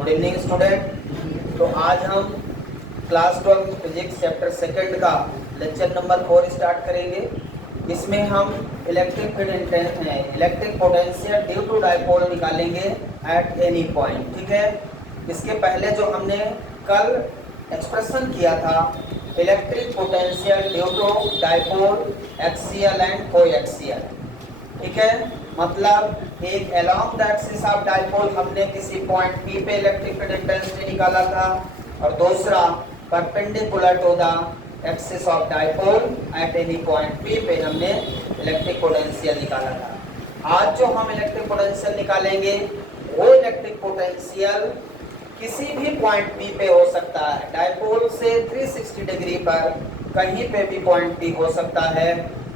Good evening student. तो आज हम क्लास 12 फिजिक्स चैप्टर सेकंड का लेक्चर नंबर 4 स्टार्ट करेंगे। इसमें हम electric potential due to dipole निकालेंगे एट एनी पॉइंट। ठीक है, इसके पहले जो हमने कल एक्सप्रेशन किया था electric potential due to dipole axial and coaxial. ठीक है, मतलब एक along the axis of dipole हमने किसी पॉइंट P पे इलेक्ट्रिक इंटेंसिटी निकाला था और दूसरा perpendicular to the axis of dipole at any point P पे हमने इलेक्ट्रिक पोटेंशियल निकाला था। आज जो हम इलेक्ट्रिक पोटेंशियल निकालेंगे वो इलेक्ट्रिक पोटेंशियल किसी भी पॉइंट P पे हो सकता है। डाइपोल से 360 डिग्री पर कहीं पे भी पॉइंट P हो सकता है।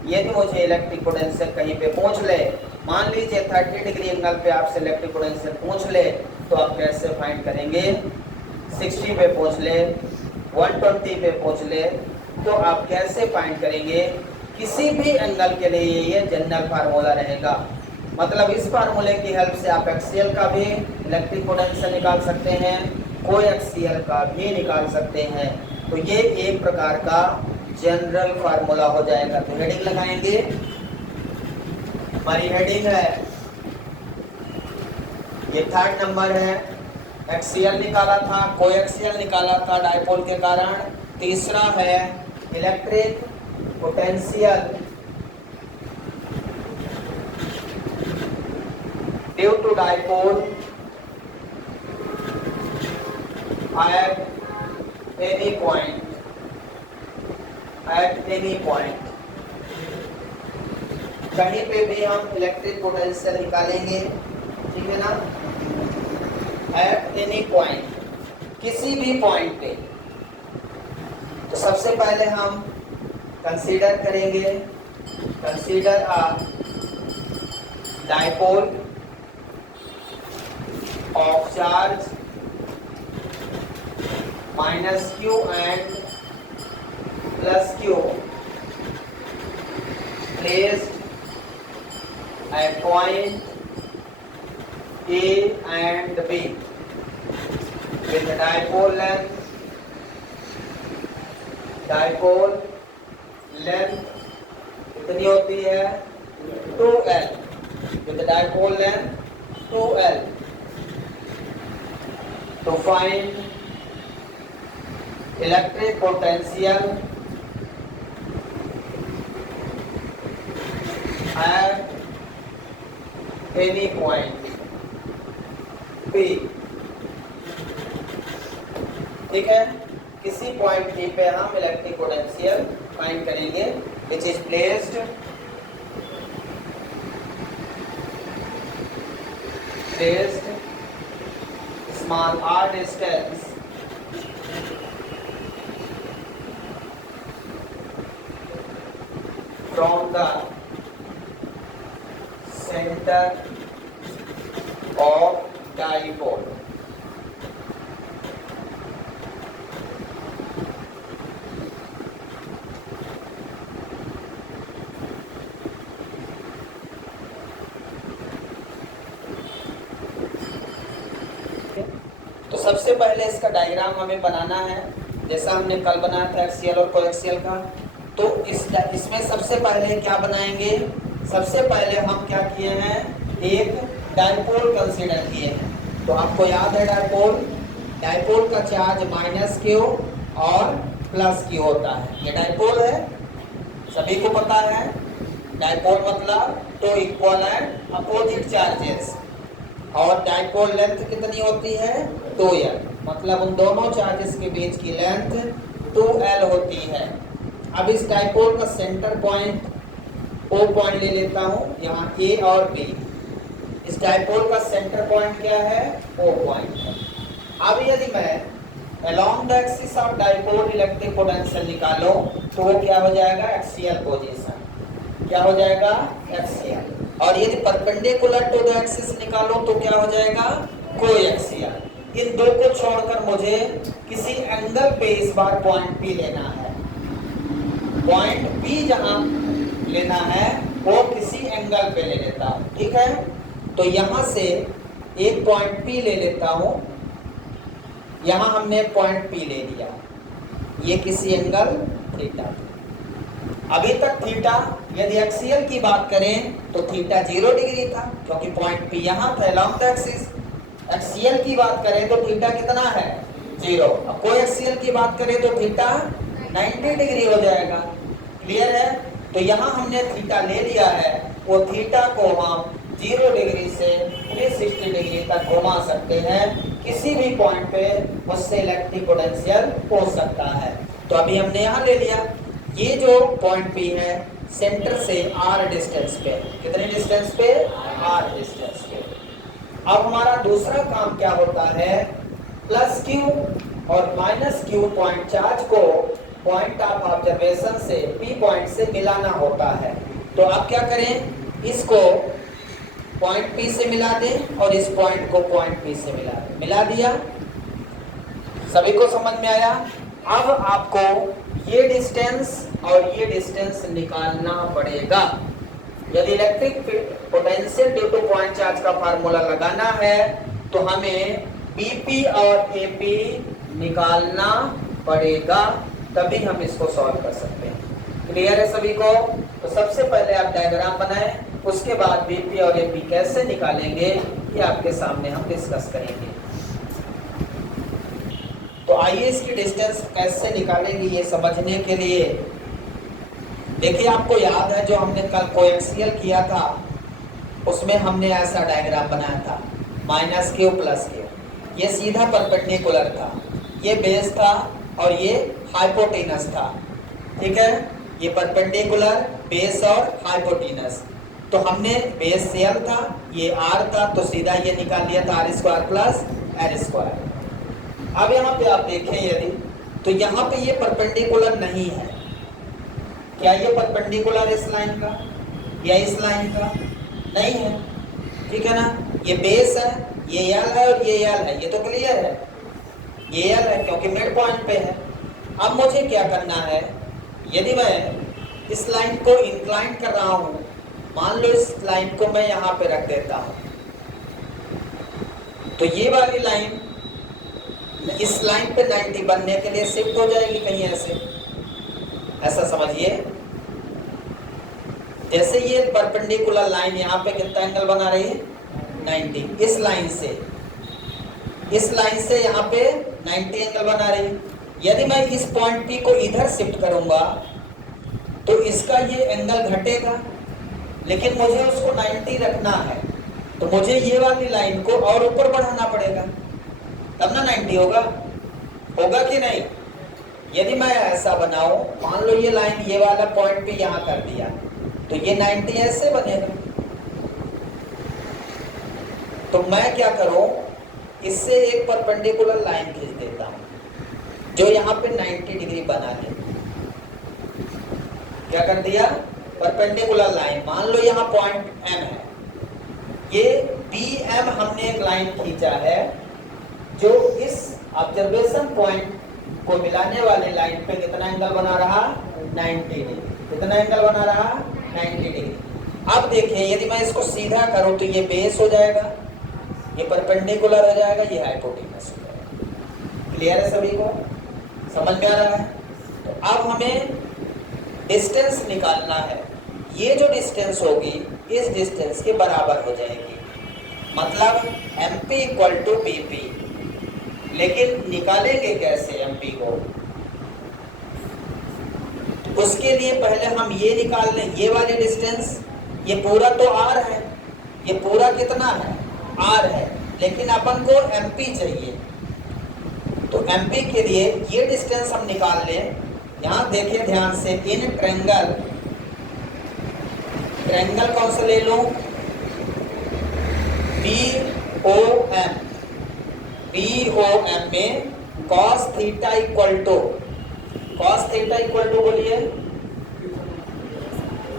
यदि मुझे इलेक्ट्रिक पोटेंशियल कहीं पे पूछ ले, मान लीजिए 30 डिग्री एंगल पे आपसे इलेक्ट्रिक पोटेंशियल पूछ ले, तो आप कैसे फाइंड करेंगे? 60 पे पूछ ले, 120 पे पूछ ले, तो आप कैसे फाइंड करेंगे? किसी भी एंगल के लिए ये जनरल फार्मूला रहेगा। मतलब इस फार्मूले की हेल्प से आप एक्सियल का भी इलेक्ट्रिक पोटेंशियल निकाल सकते हैं, कोएक्सियल का भी निकाल सकते हैं। तो ये एक प्रकार का जनरल फार्मूला हो जाएगा। तो हेडिंग लगाएंगे, हमारी हेडिंग है, ये 3rd नंबर है। एक्सियल निकाला था, कोएक्सियल निकाला था डाइपोल के कारण। तीसरा है electric potential due to dipole at any point. कहीं पे भी हम इलेक्ट्रिक पोटेंशियल निकालेंगे, ठीक है ना, एट एनी पॉइंट, किसी भी पॉइंट पे। तो सबसे पहले हम कंसीडर करेंगे, consider a dipole of charge -q and +q placed at point A and B with the dipole length कितनी होती है? 2L, with the dipole length 2L। to find electric potential at any point P। ठीक है, किसी point P पे हम electric potential find करेंगे which is placed small r distance from the center of dipole। तो सबसे पहले इसका डायग्राम हमें बनाना है, जैसा हमने कल बनाया था एक्सियल और कोएक्सियल का। तो इसमें सबसे पहले क्या बनाएंगे? सबसे पहले हम क्या किए हैं, एक डाइपोल कंसीडर किए हैं। तो आपको याद है डाइपोल का चार्ज -q और +q होता है। ये डाइपोल है, सभी को पता है। डाइपोल मतलब two equal and opposite charges, और डाइपोल लेंथ कितनी होती है? 2L, मतलब उन दोनों चार्जेस के बीच की लेंथ 2L होती है। अब इस डाइपोल का सेंटर पॉइंट O पॉइंट ले लेता हूँ, यहाँ A और B। इस डाइपोल का सेंटर पॉइंट क्या है? O पॉइंट है। अब यदि मैं along the axis of dipole electric potential निकालो तो वो क्या हो जाएगा? Axial position. क्या हो जाएगा? एक्सियल। और यदि परपेंडिकुलर टू द एक्सिस निकालो तो क्या हो जाएगा? कोएक्सियल। इन दो को छोड़कर मुझे किसी एंगल पे इस बार पॉइंट P लेना है। पॉइंट P जहां लेना है वो किसी एंगल पे ले लेता हूं, ठीक है। तो यहां से एक पॉइंट P ले लेता हूं यहाँ हमने पॉइंट P ले लिया, ये किसी एंगल थीटा। अभी तक थीटा, यदि एक्सियल की बात करें तो थीटा 0 डिग्री था, क्योंकि पॉइंट P यहाँ था अलॉन्ग द एक्सिस। एक्सियल की बात करें तो थीटा कितना है 0। अब कोई एक्सियल की बात करें तो थीटा 90 डिग्री हो जाएगा। क्लियर है? तो यहाँ हमने थीटा ले लिया है, वो थीटा को हम 0 डिग्री से 360 डिग्री तक घुमा सकते हैं। किसी भी पॉइंट पे उससे इलेक्ट्रिक पोटेंशियल हो सकता है। तो अभी हमने यहाँ ले लिया, ये जो पॉइंट P है सेंटर से r डिस्टेंस पे, कितने डिस्टेंस पे, r डिस्टेंस पे। अब हमारा दूसरा काम क्या होता है, प्लस Q और माइनस Q पॉइंट चार्ज को पॉइंट ऑफ ऑब्जर्वेशन से P पॉइंट से मिलाना होता है। तो आप क्या करें, इसको पॉइंट P से मिला दें और इस पॉइंट को पॉइंट P से मिला दें। मिला दिया, सभी को समझ में आया? अब आपको ये डिस्टेंस और ये डिस्टेंस निकालना पड़ेगा। यदि electric potential due two point charge का फार्मूला लगाना है तो हमें BP और AP निकालना पड़ेगा, तभी हम इसको सॉल्व कर सकते हैं। क्लियर है सभी को? तो सबसे पहले आप डायग्राम बनाएं, उसके बाद BP और AP कैसे निकालेंगे ये आपके सामने हम डिस्कस करेंगे। तो आइए इसकी डिस्टेंस कैसे निकालेंगे ये समझने के लिए देखिए, आपको याद है जो हमने कल कोएक्सियल किया था उसमें हमने ऐसा डायग्राम बनाया था, माइनस Q प्लस Q। ये सीधा परपेंडिकुलर था, ये बेस था और ये हाइपोटेनस था। ठीक है, ये परपेंडिकुलर, बेस और हाइपोटेनस। तो हमने बेस L था, ये R था, तो सीधा ये निकाल लिया था r² प्लस r²। अब यहाँ पे आप देखें यदि, तो यहाँ पे ये परपेंडिकुलर नहीं है। क्या ये परपेंडिकुलर इस लाइन का या इस लाइन का? नहीं है। ठीक है ना, ये बेस है, ये L है और ये L है, ये तो क्लियर है, ये L है क्योंकि मिड पॉइंट पे है। अब मुझे क्या करना है, यदि मैं इस लाइन को इंक्लाइन कर रहा हूं, मान लो इस लाइन को मैं यहाँ पे रख देता हूं, तो ये वाली लाइन इस लाइन पे 90 बनने के लिए शिफ्ट हो जाएगी कहीं ऐसे, ऐसा समझिए। जैसे ये परपेंडिकुलर लाइन यहाँ पे कितना एंगल बना रही है 90, इस लाइन से यहाँ पे 90 एंगल बना रही है। यदि मैं इस पॉइंट P को इधर शिफ्ट करूंगा तो इसका ये एंगल घटेगा, लेकिन मुझे उसको 90 रखना है, तो मुझे ये वाली लाइन को और ऊपर बढ़ाना पड़ेगा, तब ना 90 होगा कि नहीं? यदि मैं ऐसा बनाऊं, मान लो ये लाइन, ये वाला पॉइंट भी यहाँ कर दिया, तो ये 90 ऐसे बनेगा। तो मैं क्या करूं, इससे एक परपेंडिकुलर लाइन खींच देता हूं जो यहाँ पे 90 डिग्री बना ले। क्या कर दिया, परपेंडिकुलर लाइन, मान लो यहाँ पॉइंट M है, ये BM हमने एक लाइन खींचा है जो इस ऑब्जर्वेशन पॉइंट को मिलाने वाले लाइन पे कितना एंगल बना रहा 90 डिग्री। कितना एंगल बना रहा 90 डिग्री। अब देखिए, यदि मैं इसको सीधा करूं तो ये बेस हो जाएगा, ये परपेंडिकुलर हो जाएगा, ये हाइपोटेनस हो जाएगा। क्लियर है सभी को? समझ में आ रहा है? तो अब हमें डिस्टेंस निकालना है। ये जो डिस्टेंस होगी इस डिस्टेंस के बराबर हो जाएगी, मतलब MP = BP। लेकिन निकालेंगे कैसे MP को? उसके लिए पहले हम ये निकाल लें, ये वाली डिस्टेंस, ये पूरा तो R है, ये पूरा कितना है R है, लेकिन अपन को MP चाहिए। तो MP के लिए ये डिस्टेंस हम निकाल लें। यहाँ देखिए ध्यान से, इन ट्रायंगल कौन सा ले लूं, BOM में cos थीटा इक्वल टू बोलिए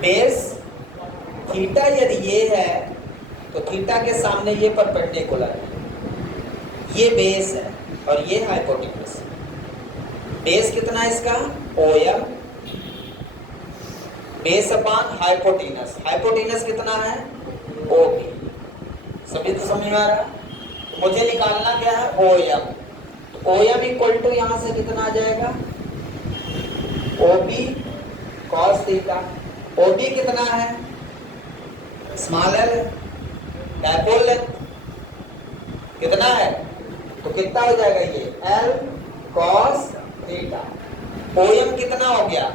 बेस थीटा। यदि ये है तो थीटा के सामने ये परपेंडिकुलर है, ये बेस है और ये हाइपोटेनस। बेस कितना है इसका OM, base upon hypotenuse, hypotenuse कितना है OB। सभी तो समझ में आ रहा है? मुझे निकालना क्या है OM। तो ओ एम इक्वल टू यहां से कितना आ जाएगा, O B cos theta. O B कितना है, स्मॉल एल, डायपोल लेंथ कितना है, तो कितना हो जाएगा ये L cos theta. O M कितना हो गया,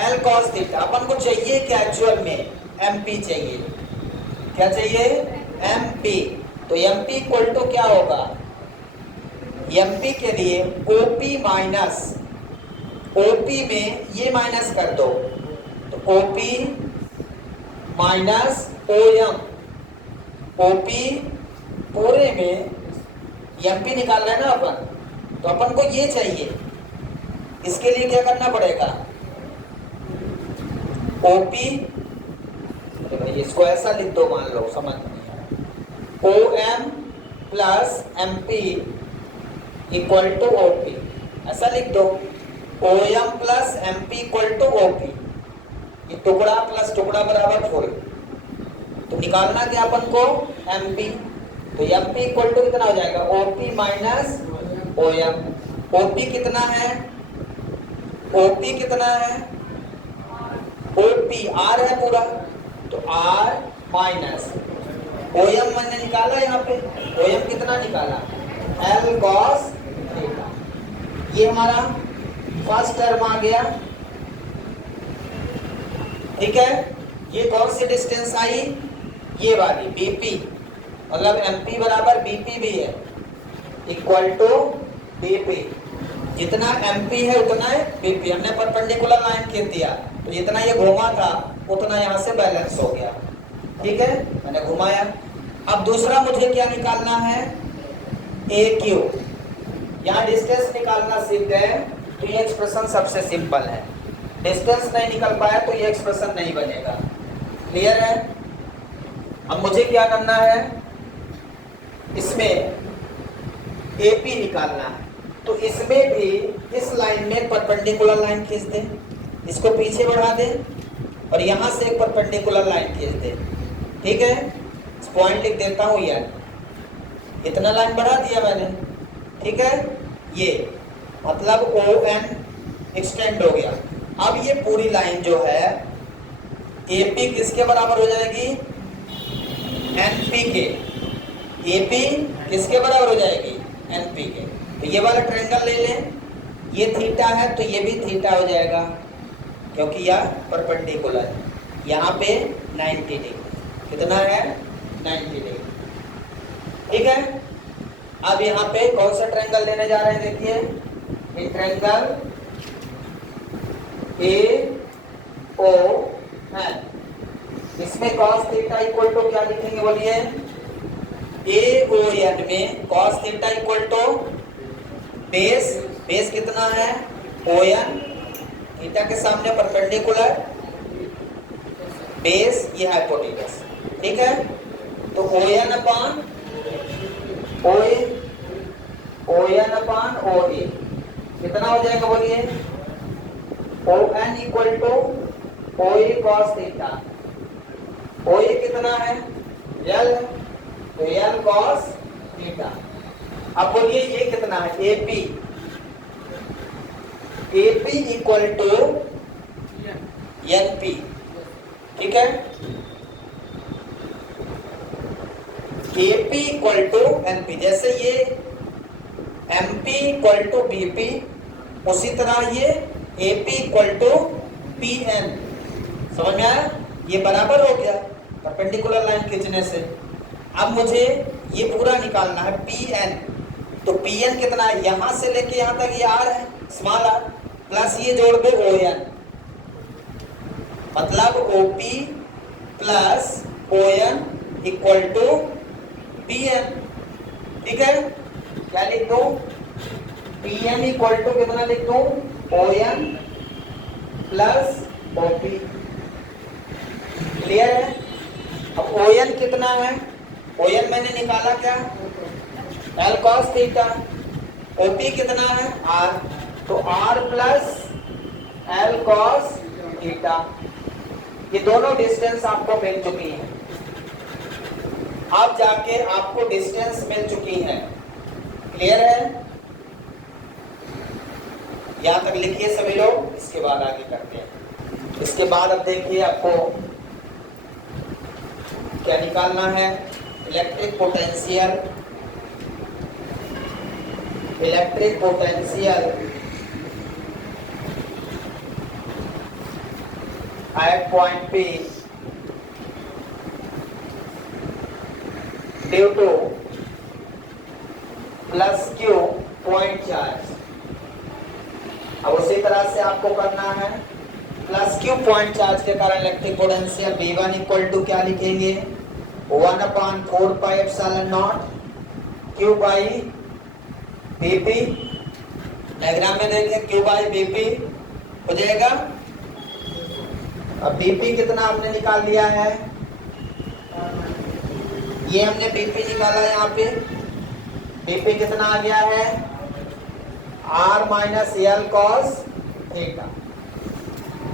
एल कॉस थीटा। अपन को चाहिए क्या एक्चुअल में, एम पी चाहिए, क्या चाहिए, एम पी। तो एम पी इक्वल टू क्या होगा, एम पी के लिए ओ पी माइनस, ओपी में ये माइनस कर दो, तो OP minus O M, OP पूरे में एमपी निकालना है ना अपन, तो अपन को ये चाहिए। इसके लिए क्या करना पड़ेगा, ओपी, भाई इसको ऐसा लिख दो, मान लो समझ में, O M plus M P equal to OP, ऐसा लिख दो। O M plus M P equal to OP, ये टुकड़ा प्लस टुकड़ा बराबर फुल। तो निकालना क्या अपन को, एम पी। तो एम पी इक्वल टू कितना हो जाएगा, OP minus O M. OP कितना है, ओपी कितना है, ओपी आर है पूरा, तो आर माइनस ओ एम मैंने निकाला यहाँ पे, ओ एम कितना निकाला, एल कॉस थीटा। ये हमारा फर्स्ट टर्म आ गया, ठीक है। ये कौन सी डिस्टेंस आई, ये वाली बीपी, मतलब एमपी बराबर बीपी भी है, इक्वल टू बीपी। जितना एमपी है उतना है बीपी। हमने परपेंडिकुलर लाइन खींच दिया, तो जितना ये घुमा था उतना यहाँ से बैलेंस हो गया, ठीक है, मैंने घुमाया। अब दूसरा मुझे क्या निकालना है, ए क्यू। यहाँ डिस्टेंस निकालना सीख गए, तो ये एक्सप्रेशन सबसे सिंपल है। डिस्टेंस नहीं निकल पाया तो ये एक्सप्रेशन नहीं बनेगा, क्लियर है। अब मुझे क्या करना है, इसमें एपी निकालना है, तो इसमें भी इस लाइन में परपेंडिकुलर लाइन खींच दे, इसको पीछे बढ़ा दे और यहां से एक परपेंडिकुलर लाइन खींच दे, ठीक है। पॉइंट लिख देता हूं यार, इतना लाइन बढ़ा दिया मैंने, ठीक है। ये मतलब ओ एन एक्सटेंड हो गया। अब ये पूरी लाइन जो है एपी किसके बराबर हो जाएगी, एनपी के। एपी किसके बराबर हो जाएगी, एनपी के। तो ये वाला ट्रायंगल ले लें, ये थीटा है तो ये भी थीटा हो जाएगा, क्योंकि यह परपेंडिकुलर है। यहाँ पे 90 डिग्री, कितना है, 90 डिग्री, ठीक है। अब यहाँ पे कौन सा ट्रायंगल लेने जा रहे हैं, देखिए, ये ट्रायंगल ए ओ एन। इसमें cos थीटा इक्वल टू क्या लिखेंगे, बोलिए, ए ओ एन में cos theta equal to base, base कितना है, ओ एन, थीटा के सामने परपेंडिकुलर, बेस ये हाइपोटेनस, ठीक है। तो O N upon O A, O N upon O A कितना हो जाएगा, बोलिए, O N equal to O A cos theta. O A कितना है, एल, तो एल कॉस थीटा। अब बोलिए ये कितना है, A P, A P equal to N P, ठीक है। A P equal to N P, जैसे ये M P equal to B P, उसी तरह ये A P equal to P N. समझ में आया, ये बराबर हो गया परपेंडिकुलर लाइन खींचने से। अब मुझे ये पूरा निकालना है पी एन, तो पी एन कितना है, यहां से लेके यहां तक ये आर है, स्मॉल आर, प्लस ये जोड़ दो ओ एन, मतलब O P plus O N equal to P N, ठीक है। क्या लिख दो, पी एन इक्वल टू कितना लिख दो, O N plus O P, clear है। अब ओ एन कितना है, ओ एन मैंने निकाला क्या, L cos theta, O P कितना है, आर, तो R plus L cos theta. ये दोनों डिस्टेंस आपको मिल चुकी है। अब जाके आपको डिस्टेंस मिल चुकी है, क्लियर है। यहाँ तक लिखिए सभी लोग, इसके बाद आगे करते हैं। इसके बाद अब देखिए आपको क्या निकालना है, electric potential at point P due two plus Q point charge. अब उसी तरह से आपको करना है, प्लस Q पॉइंट चार्ज के कारण electric potential V1 equal to क्या लिखेंगे, 1/4πε0 Q बाई Vp। डायग्राम में देखें Q बाई Vp हो जाएगा। अब Vp कितना आपने निकाल लिया है, ये हमने Vp निकाला है। यहाँ पे Vp कितना आ गया है, R minus L cos theta.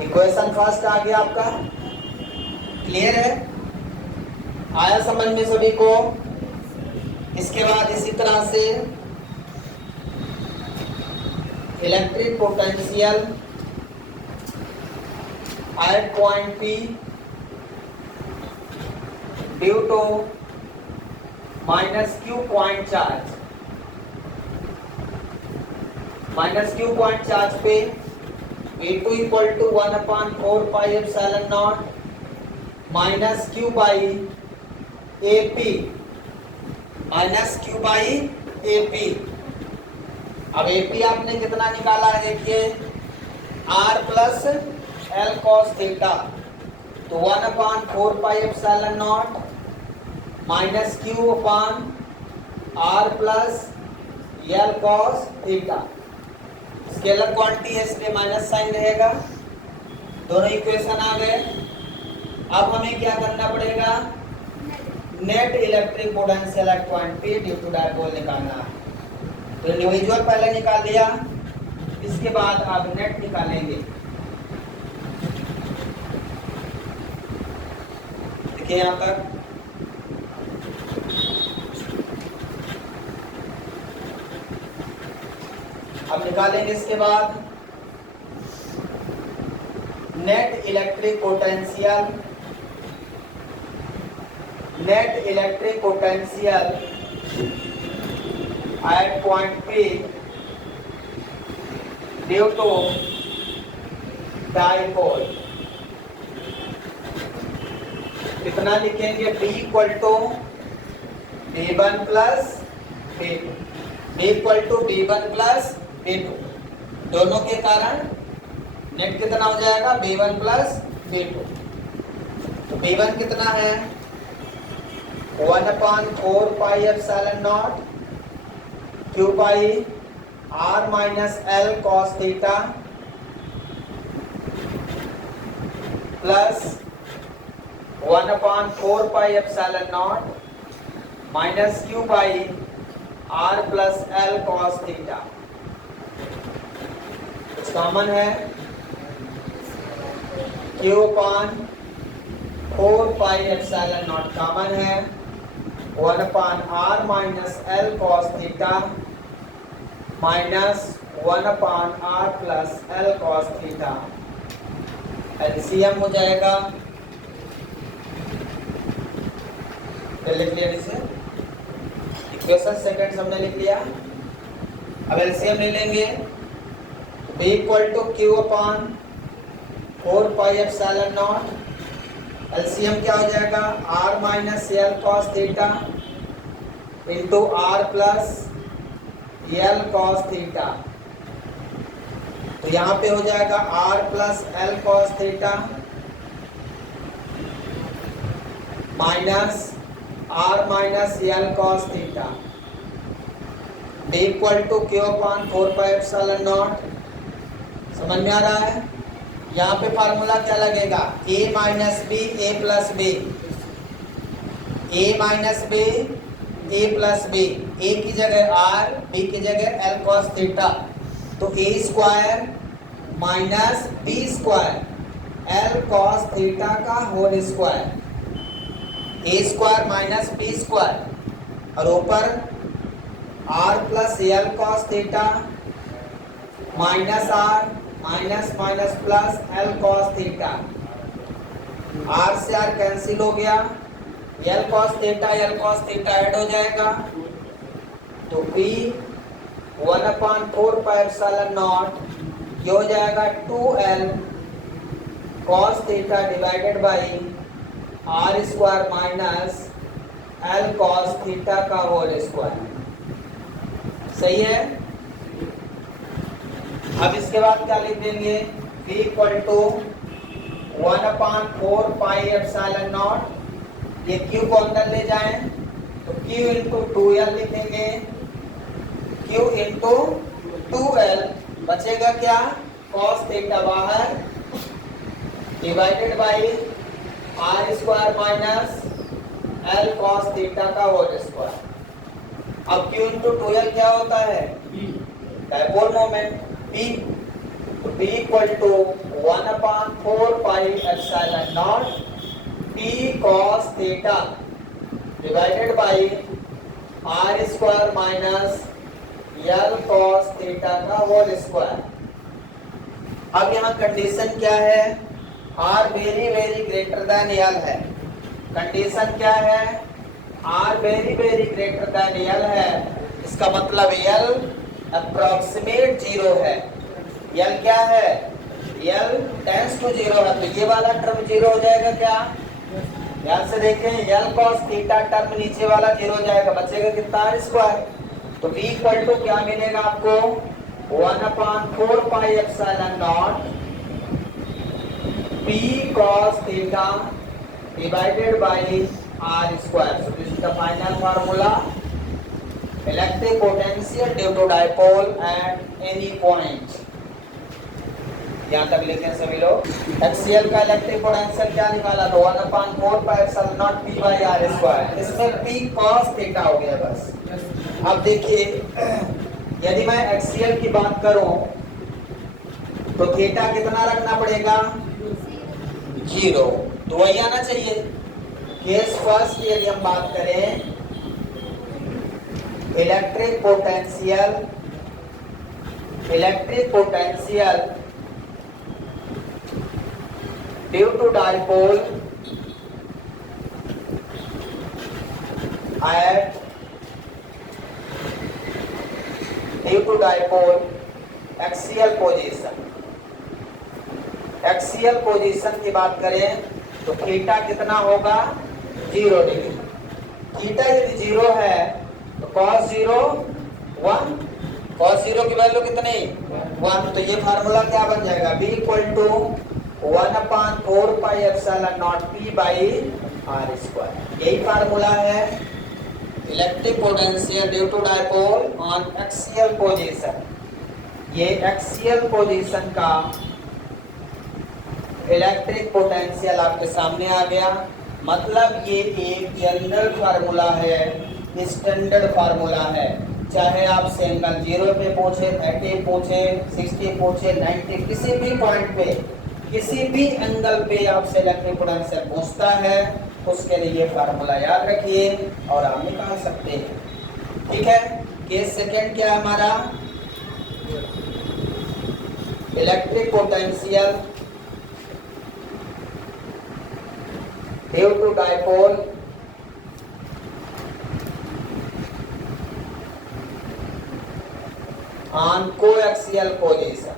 Equation first आ गया आपका, क्लियर है, आया समझ में सभी को। इसके बाद इसी तरह से electric potential at point P due to minus Q point charge. Minus Q point charge पे V2 equal to 1/4πε0 minus Q by AP, minus Q by AP। अब AP आपने कितना निकाला है देखिए, R plus L cos theta, तो 1/4πε0 minus Q upon R plus L cos theta. Scalar quantity है इसलिए माइनस साइन रहेगा। दोनों इक्वेशन आ गए। अब हमें क्या करना पड़ेगा, net electric potential at point P due to dipole निकालना है। तो इंडिविजुअल पहले निकाल लिया, इसके बाद आप नेट निकालेंगे। देखिए यहाँ तक अब निकालेंगे। इसके बाद net electric potential at point P due to dipole. कितना लिखेंगे, B equal to B1 plus B2, B equal to B1 plus B2। दोनों के कारण नेट कितना हो जाएगा, B1 प्लस B2। तो B1 कितना है, 1/4πε0 Q by R minus L cos theta plus 1/4πε0 minus Q by R plus L cos theta. कुछ कॉमन है, Q अपान 4πε0 कॉमन है, 1/R minus L cos theta minus 1/R plus L cos theta. LCM हो जाएगा, लिख लिया इसे, equation second हमने लिख लिया। अब एलसीएम ले लेंगे, B equal to Q upon 4πε0। LCM क्या हो जाएगा, R minus L cos theta into R plus L cos theta. तो यहाँ पे हो जाएगा R plus L cos theta minus R minus L cos theta. B equal to Q upon 4πε0। समझ में आ रहा है। यहाँ पे फार्मूला क्या लगेगा, A minus B A plus B, A minus B A plus B, A की जगह R, B की जगह L cos थीटा। तो A square minus B square L cos theta का whole square, A square minus B square और ऊपर R plus L cos theta minus R minus minus plus L cos theta, R से R cancel हो गया, L cos theta add हो जाएगा, तो P 1/4 ये हो जाएगा 2l cos theta divided by R square minus L cos theta का होल स्क्वायर। सही है। अब इसके बाद क्या लिख देंगे, v इक्वल टू 1/4πε0, ये q को अंदर ले जाएं तो q इंटू 2l लिखेंगे, q इंटू 2l बचेगा क्या, cos थीटा बाहर divided by R square minus L cos theta का होल स्क्वायर। अब q इंटू 2l क्या होता है, डायपोल मोमेंट p, तो p equal to 1/4πε0 p cos theta divided by R square minus L cos theta का whole square. अब यहाँ condition क्या है, R very very greater than L है। कंडीशन क्या है, R very very greater than L है, इसका मतलब एल अप्रोक्सीमेट 0 है। एल क्या है, एल टेंड्स टू 0 है, तो ये वाला टर्म 0 हो जाएगा क्या, ध्यान से देखें, एल cos थीटा टर्म नीचे वाला 0 हो जाएगा, बचेगा कितना आर स्क्वायर। तो v इक्वल टू क्या मिलेगा आपको, 1/4πε0 p cos theta divided by r square. So this is the final formula. Electric potential due to dipole at any point. यहाँ तक लेते हैं सभी लोग। एक्सियल का इलेक्ट्रिक पोटेंशियल क्या निकाला था, 1/4πε0 p by r square, इसमें p cos थीटा हो गया बस। अब देखिए, यदि मैं एक्सियल की बात करूं तो थीटा कितना रखना पड़ेगा, 0, तो वही आना चाहिए। केस फर्स्ट यदि हम बात करें, electric potential due to dipole axial position की बात करें तो थीटा कितना होगा, 0 डिग्री। थीटा यदि 0 है तो cos 0 1, cos 0 की वैल्यू कितनी 1, तो ये फार्मूला क्या बन जाएगा, v इक्वल टू 1/4πε0 p बाई आर स्क्वायर। यही फार्मूला है electric potential due to dipole on axial position. ये एक्सियल पोजीशन का इलेक्ट्रिक पोटेंशियल आपके सामने आ गया। मतलब ये एक जनरल फार्मूला है, स्टैंडर्ड फार्मूला है, चाहे आप एंगल 0 पे पूछे, 30 पूछे, 60 पूछे, 90, किसी भी पॉइंट पे, किसी भी एंगल पे आपसे इलेक्ट्रिक पोटेंशियल पूछता है, उसके लिए ये फार्मूला याद रखिए और आप निकाल सकते हैं। ठीक है। केस सेकंड क्या है हमारा, electric potential due to dipole on coaxial position.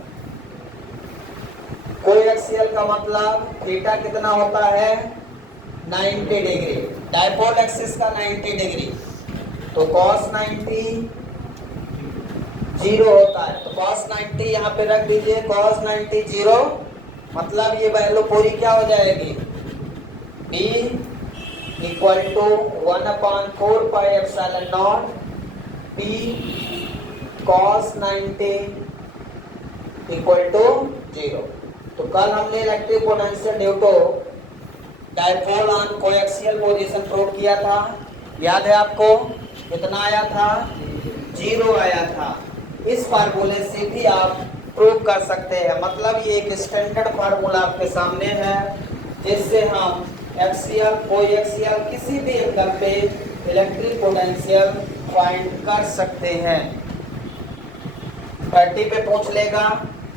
Coaxial का मतलब थीटा कितना होता है, 90 डिग्री, डाइपोल एक्सिस का 90 डिग्री, तो cos 90 0 होता है, तो cos 90 यहाँ पे रख दीजिए, cos 90 0, मतलब ये वैल्यू पूरी क्या हो जाएगी, b equal to 1/4πε0 p cos 90 equal to 0। तो कल हमने electric potential due to dipole on coaxial position prove किया था, याद है आपको, कितना आया था, 0 आया था। इस फार्मूले से भी आप प्रूव कर सकते हैं। मतलब ये एक स्टैंडर्ड फार्मूला आपके सामने है, जिससे हम एक्सियल कोएक्सियल किसी भी एंगल पे इलेक्ट्रिक पोटेंशियल फाइंड कर सकते हैं। 30 पे पूछ लेगा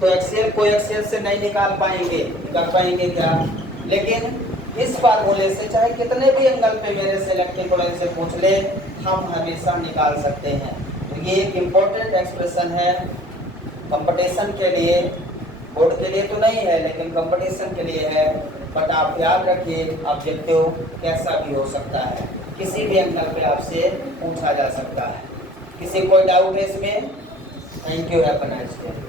तो एक्सेल को एक्सेल से नहीं निकाल पाएंगे, कर पाएंगे क्या? लेकिन इस फार्मूले से चाहे कितने भी एंगल पे मेरे से इलेक्ट्रिक पोटेंशियल से पूछ ले, हम हमेशा निकाल सकते हैं। तो ये एक इम्पोर्टेंट एक्सप्रेशन है कंपटीशन के लिए, बोर्ड के लिए तो नहीं है लेकिन कंपटीशन के लिए है। बट आप याद रखिए ऑब्जेक्टिव कैसा भी हो सकता है, किसी भी एंगल पे आपसे पूछा जा सकता है। किसी कोई डाउट है इसमें? Thank you, have a nice day.